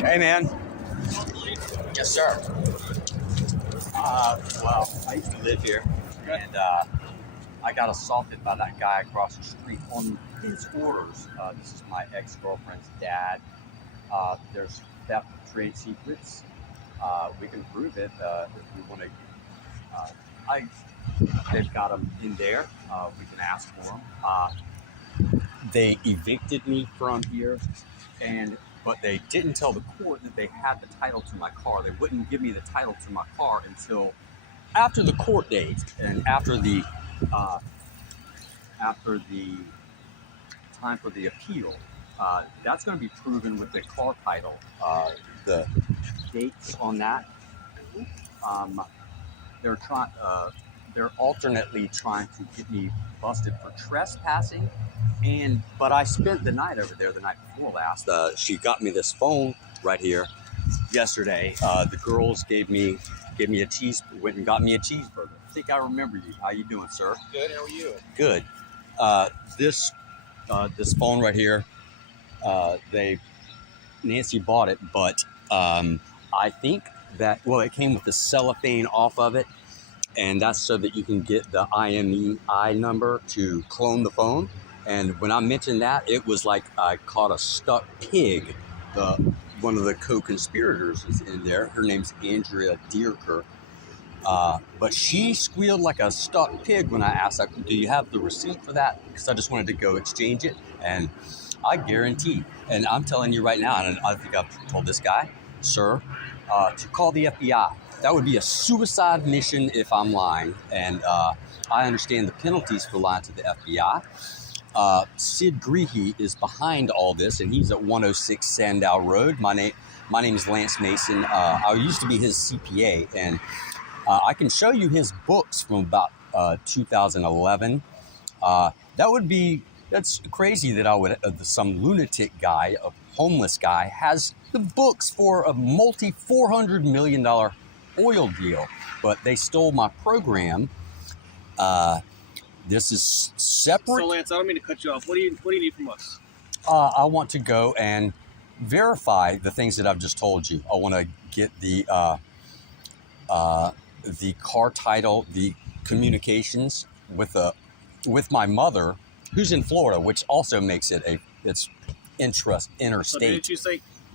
Hey, man. Yes, sir. Well, I used to live here, and I got assaulted by that guy across the street on his orders. This is my ex-girlfriend's dad. There's theft of trade secrets. We can prove it if we want to. They've got them in there. We can ask for them. They evicted me from here, but they didn't tell the court that they had the title to my car. They wouldn't give me the title to my car until after the court date and after the time for the appeal. That's going to be proven with the car title. The dates on that. They're alternately trying to get me busted for trespassing, but I spent the night over there the night before last. She got me this phone right here yesterday. The girls went and got me a cheeseburger. I think I remember you. How you doing, sir? Good. How are you? Good. This phone right here. Nancy bought it, but I think that it came with the cellophane off of it, and that's so that you can get the IMEI number to clone the phone. And when I mentioned that, it was like I caught a stuck pig. One of the co-conspirators is in there. Her name's Andrea Dierker. But she squealed like a stuck pig when I asked, do you have the receipt for that? Because I just wanted to go exchange it. And I guarantee, and I'm telling you right now, and I think I've told this guy, sir, to call the FBI. That would be a suicide mission if I'm lying. And I understand the penalties for lying to the FBI. Sid Greehey is behind all this, and he's at 106 Sandow Road. My name is Lance Mason. I used to be his CPA, and I can show you his books from about 2011. That's crazy that some lunatic guy, a homeless guy, has the books for a $400 million oil deal, but they stole my program. This is separate. So, Lance, I don't mean to cut you off. What do you need from us? I want to go and verify the things that I've just told you. I want to get the car title, the communications with my mother, who's in Florida, which also makes it it's interstate. So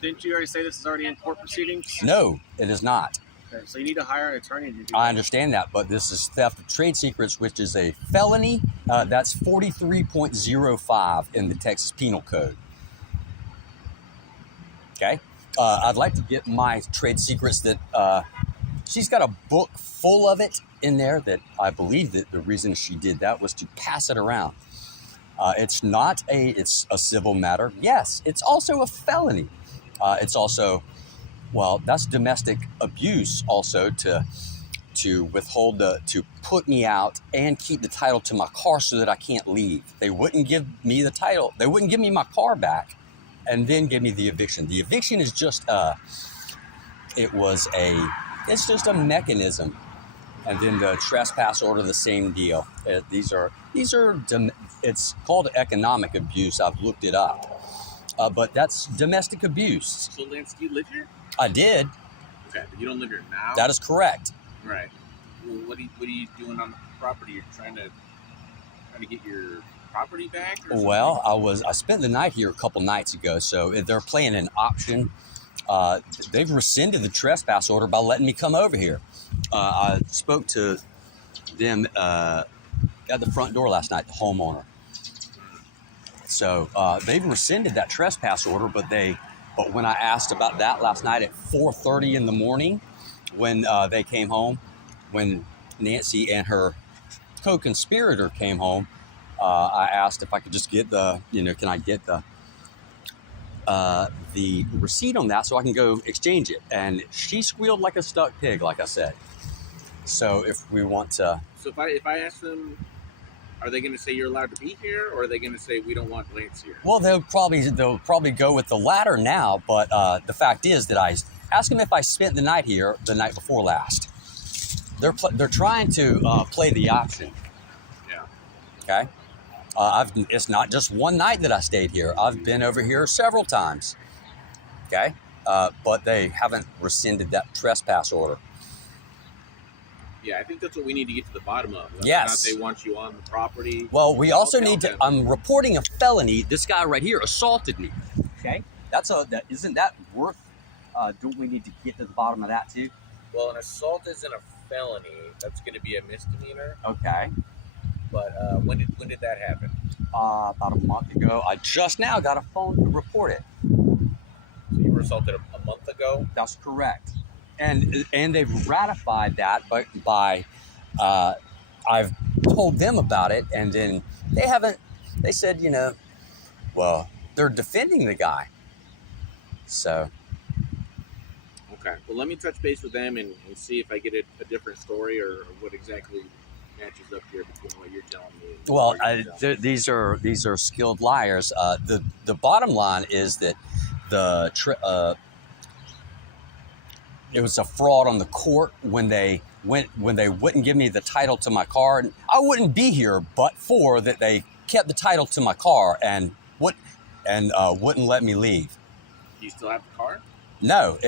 didn't you already say this is already in court proceedings? No, it is not. Okay, so you need to hire an attorney to do that. I understand that, but this is theft of trade secrets, which is a felony. That's 43.05 in the Texas Penal Code. Okay? I'd like to get my trade secrets that she's got a book full of it in there that I believe that the reason she did that was to pass it around. It's a civil matter. Yes, it's also a felony. It's also, that's domestic abuse also to withhold to put me out and keep the title to my car so that I can't leave. They wouldn't give me the title. They wouldn't give me my car back and then give me the eviction. The eviction is just it's just a mechanism. And then the trespass order, the same deal. It's called economic abuse. I've looked it up. But that's domestic abuse. So, Lance, do you live here? I did. Okay, but you don't live here now? That is correct. Right. Well, what are you doing on the property? You're trying to get your property back? Or well, I spent the night here a couple nights ago, so they're playing an option. They've rescinded the trespass order by letting me come over here. I spoke to them at the front door last night, the homeowner. So they've rescinded that trespass order, but when I asked about that last night at 4:30 in the morning, when they came home, when Nancy and her co-conspirator came home, I asked if I could just get can I get the receipt on that so I can go exchange it? And she squealed like a stuck pig, like I said. So if we want to... So if I ask them, are they going to say you're allowed to be here, or are they going to say we don't want Lance here? Well, they'll probably go with the latter now, but the fact is that I asked them if I spent the night here the night before last. They're trying to play the option. Yeah. Okay. It's not just one night that I stayed here. I've been over here several times. Okay, but they haven't rescinded that trespass order. Yeah, I think that's what we need to get to the bottom of. Whether Yes. or not they want you on the property. Well, we also need to. them. I'm reporting a felony. This guy right here assaulted me. Okay, isn't that worth? Don't we need to get to the bottom of that too? Well, an assault isn't a felony. That's going to be a misdemeanor. Okay. But when did that happen? About a month ago. I just now got a phone to report it. So you were assaulted a month ago? That's correct. And they've ratified that by I've told them about it, and then they haven't. They said, well, they're defending the guy. So. Okay. Well, let me touch base with them and see if I get a different story or what exactly matches up here between what you're telling me. Well, these are skilled liars. The bottom line is that it was a fraud on the court when they wouldn't give me the title to my car. I wouldn't be here but for that they kept the title to my car and wouldn't let me leave. Do you still have the car? No,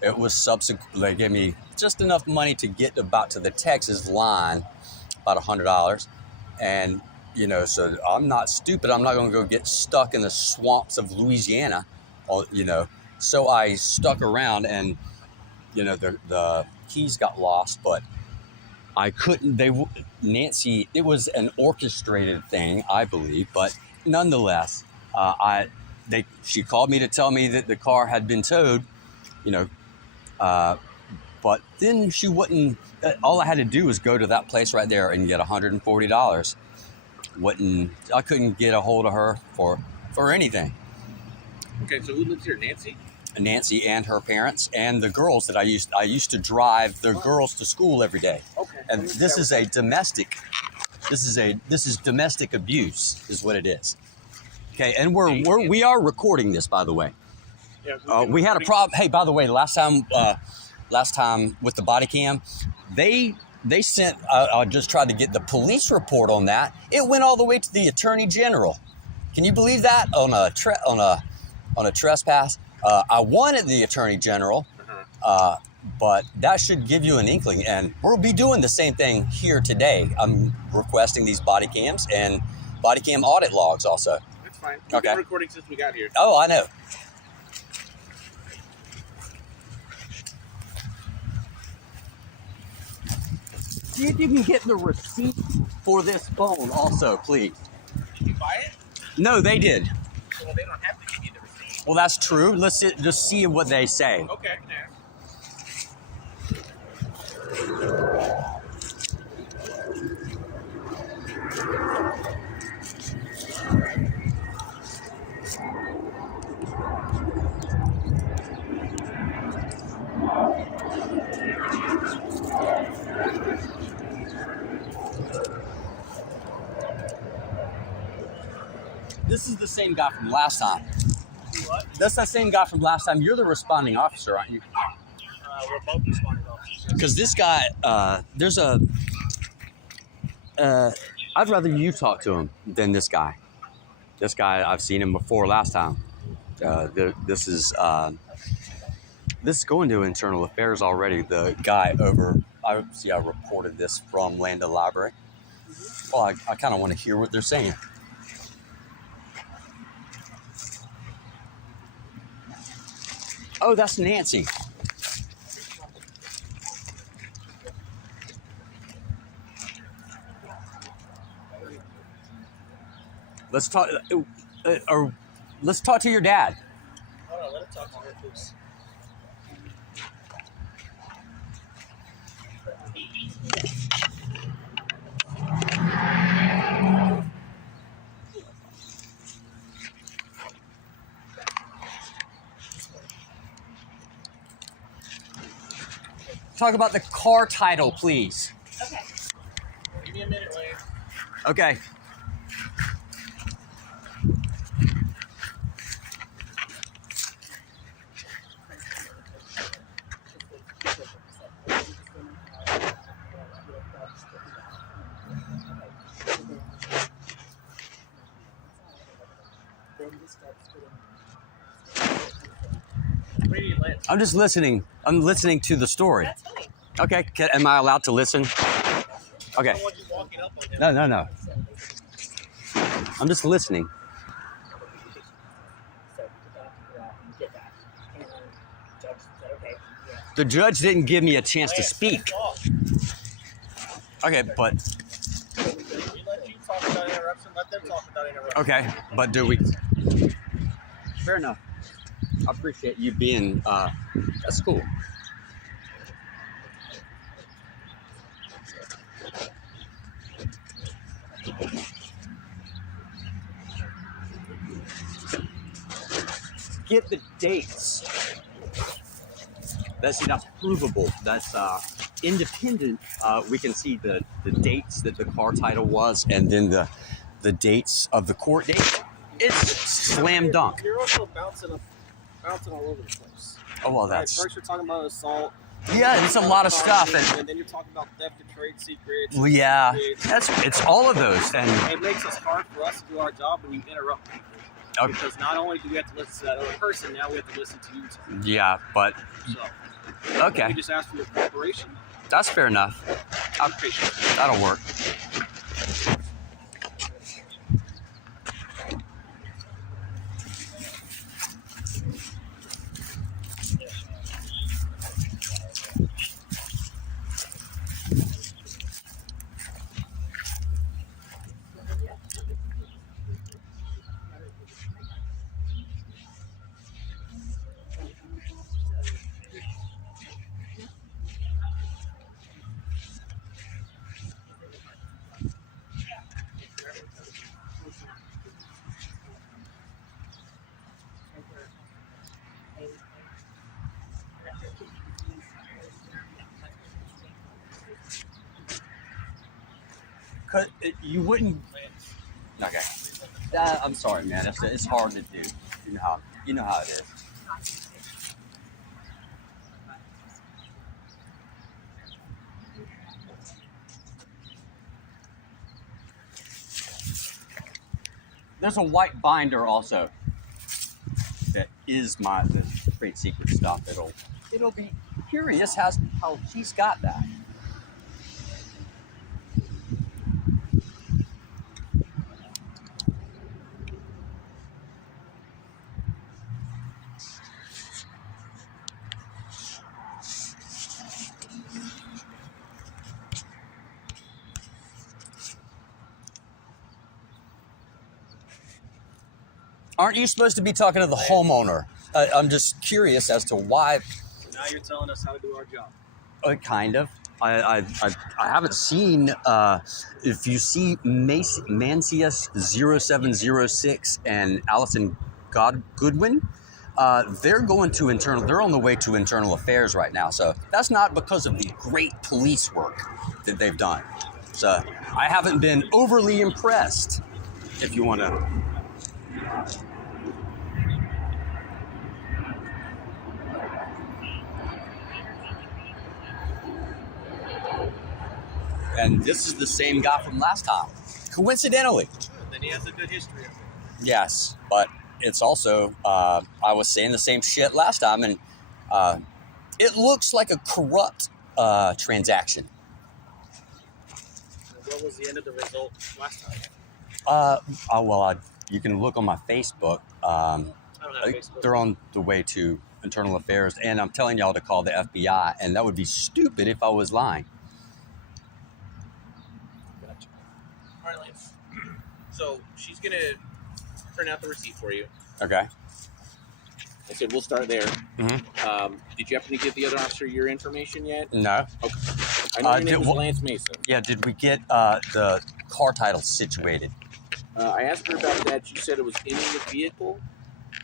it was subsequent. They gave me just enough money to get about to the Texas line, about $100, and so I'm not stupid. I'm not going to go get stuck in the swamps of Louisiana, So I stuck around, and the keys got lost, but I couldn't. Nancy. It was an orchestrated thing, I believe, but nonetheless, she called me to tell me that the car had been towed, but then she wouldn't. All I had to do was go to that place right there and get $140. I couldn't get a hold of her for anything. Okay, so who lives here, Nancy? Nancy and her parents and the girls that I used to drive the girls to school every day. Okay. And this is domestic abuse is what it is. Okay, and we are recording this, by the way. Yeah, we had a problem. Hey, by the way, last time with the body cam, they sent. I just tried to get the police report on that. It went all the way to the Attorney General. Can you believe that on a trespass? I won at the Attorney General, but that should give you an inkling. And we'll be doing the same thing here today. I'm requesting these body cams and body cam audit logs also. That's fine. We've been recording since we got here. Oh, I know. See if you can get the receipt for this phone also, please. Did you buy it? No, they did. Well, they don't have to give you the receipt. Well, that's true. Let's just see what they say. Okay. This is the same guy from last time. What? That's the same guy from last time. You're the responding officer, aren't you? We're both responding officers. Because this guy, I'd rather you talk to him than this guy. This guy, I've seen him before last time. This is going to internal affairs already. The guy I reported this from Landa Library. Well, I kind of want to hear what they're saying. Oh, that's Nancy. Let's talk. Let's talk to your dad. Hold on, let him talk to her, please. Talk about the car title, please. Okay. Give me a minute, Lane. Okay. I'm just listening. I'm listening to the story. That's fine. Okay. Am I allowed to listen? Okay. I don't want you walking up on him. No. I'm just listening. So we did that, and we did that. And the judge said, okay, yeah. The judge didn't give me a chance to speak. Okay, but We let you talk without interruption. Let them talk without interruption. okay, but do we? Fair enough. I appreciate you being. That's cool. Get the dates. That's provable. That's independent. We can see the dates that the car title was, and then the dates of the court date. It's slam dunk. You're also bouncing all over the place. Oh well, Right, that's first you're talking about assault. yeah. It's a lot of stuff, And then you're talking about theft of trade secrets. well, yeah, It's- it's all of those, and It makes it hard for us to do our job when you interrupt people. Okay. Because not only do we have to listen to that other person, now we have to listen to you too. yeah, but So okay, we just ask for your cooperation. that's fair enough. I'm patient. That'll work. You wouldn't. Okay. I'm sorry, man. It's hard to do. You know how it is. There's a white binder also that is the trade secret stuff. It'll be curious how she's got that. Aren't you supposed to be talking to the homeowner? I'm just curious as to why. Now you're telling us how to do our job. Kind of. I haven't seen. If you see Mancius 0706 and Allison Goodwin, they're going to internal. They're on the way to internal affairs right now. So that's not because of the great police work that they've done. So I haven't been overly impressed. If you want to. And this is the same guy from last time, coincidentally. Then he has a good history of it. Yes, but it's also, I was saying the same shit last time, and it looks like a corrupt transaction. What was the end of the result last time? You can look on my Facebook. I don't have Facebook. They're on the way to internal affairs, and I'm telling y'all to call the FBI, and that would be stupid if I was lying. All right, Lance. So she's going to print out the receipt for you. Okay. I said we'll start there. Mm-hmm. Did you happen to give the other officer your information yet? No. Okay. I know your name was Lance Mason. Yeah, did we get the car title situated? I asked her about that. She said it was in the vehicle.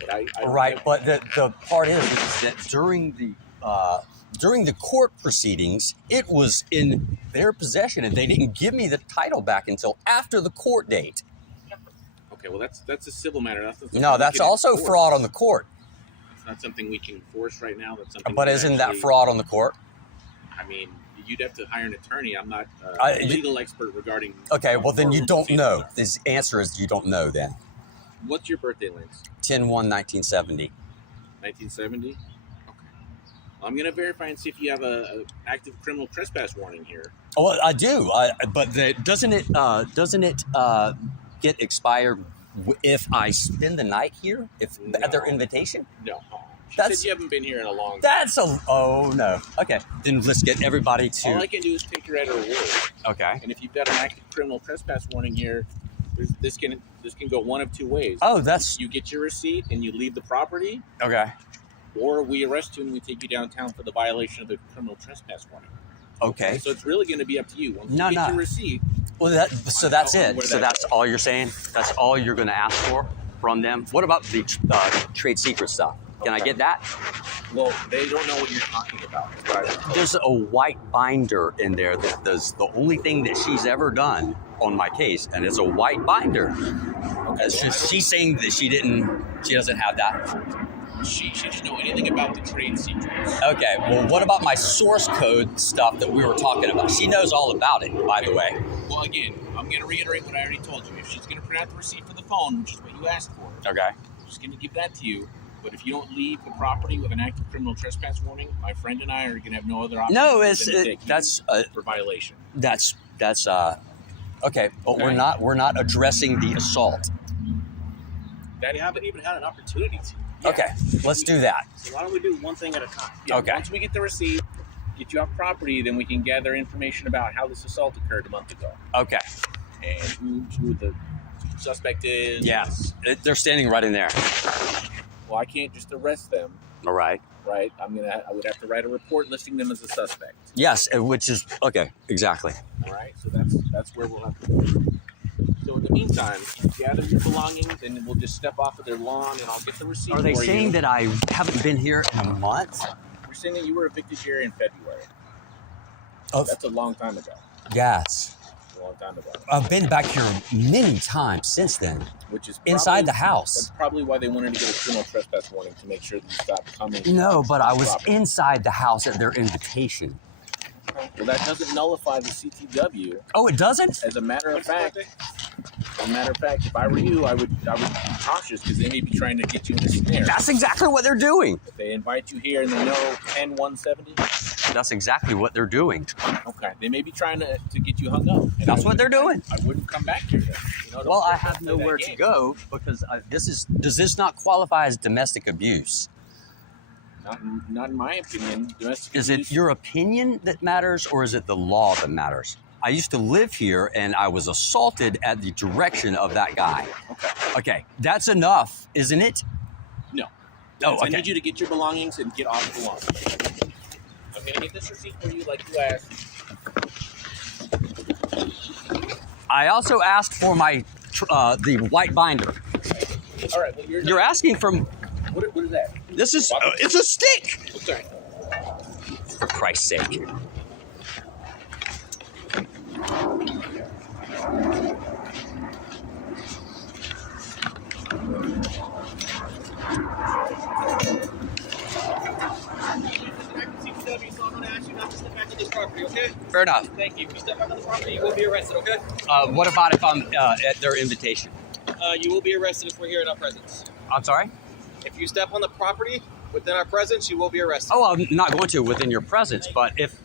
But I Right, but the part is that during the court proceedings, it was in their possession, and they didn't give me the title back until after the court date. Okay, well that's a civil matter. That's also fraud on the court. It's not something we can enforce right now. That's something. But isn't that fraud on the court? I mean, you'd have to hire an attorney. I'm not a legal expert regarding. Okay, well then you don't know. This answer is you don't know then. What's your birthday, Lance? 10/1/1970. 1970? Okay. I'm going to verify and see if you have a active criminal trespass warning here. Oh, well, I do. But doesn't it get expired if I spend the night here? If at their invitation? No. She That's- said you haven't been here in a long time. That's a. Oh no. Okay. Then let's get everybody to. All I can do is take your at her word. Okay. And if you've got an active criminal trespass warning here, this can go one of two ways. Oh, that's You get your receipt and you leave the property, okay. or we arrest you and we take you downtown for the violation of the criminal trespass warning. Okay. So it's really going to be up to you. Once No, you get no. your receipt, Well, that's it. where So that that's all you're saying. That's all you're going to ask for from them. What about the trade secret stuff? Can I get that? well, they don't know what you're talking about. Right? There's a white binder in there that does the only thing that she's ever done on my case, and it's a white binder. Okay. She's saying that she doesn't have that. She doesn't know anything about the trade secrets. Okay, well, what about my source code stuff that we were talking about? She knows all about it, by the way. Well, again, I'm going to reiterate what I already told you. If she's going to print out the receipt for the phone, which is what you asked for, Okay. I'm just going to give that to you. But if you don't leave the property with an active criminal trespass warning, my friend and I are going to have no other option. No, than to take you that's for violation. okay, but Okay. we're not addressing the assault. That haven't even had an opportunity to. Okay, let's do that. So why don't we do one thing at a time? Yeah, Okay. Once we get the receipt, get you off property, then we can gather information about how this assault occurred a month ago Okay. and who the suspect is. Yes, they're standing right in there. Well, I can't just arrest them, All right. right? I would have to write a report listing them as a suspect. Yes, which is okay. Exactly. All right. So that's where we'll have to go. So in the meantime, you gather your belongings, and we'll just step off of their lawn, and I'll get the receipt. Are they for saying you. that I haven't been here in a month? We're saying that you were evicted here in February. Oh, That's a long time ago. yes. A long time ago. I've been back here many times since then. Which is Inside the That's house. probably why they wanted to get a criminal trespass warning to make sure that you stop coming. No, but I was Property. inside the house at their invitation. Well, that doesn't nullify the CTW. Oh, it doesn't? As a matter of fact, if I were you, I would be cautious because they may be trying to get you in a snare. That's exactly what they're doing. If they invite you here and they know 10-170, That's exactly what they're doing. okay, they may be trying to get you hung up. And That's what they're doing. I wouldn't come back here then. You know, Well, I don't have play nowhere that to game. go because does this not qualify as domestic abuse? Not in my opinion. Domestic Is it abuse- your opinion that matters or is it the law that matters? I used to live here and I was assaulted at the direction of that guy. Okay. Okay, that's enough, isn't it? No. Oh, I okay. need you to get your belongings and get off the lawn. I'm going to get this receipt for you like you asked. I also asked for my the white binder. All right. Well, You're asking for What is that? this is it's a stick. Okay. For Christ's sake. So I'm going to ask you not to step back to this property, okay? Fair enough. Thank you. If you step back on the property, you will be arrested, okay? What about if I'm at their invitation? You will be arrested if we're here in our presence. I'm sorry? If you step on the property within our presence, you will be arrested. Oh, I'm not going to within your presence, but if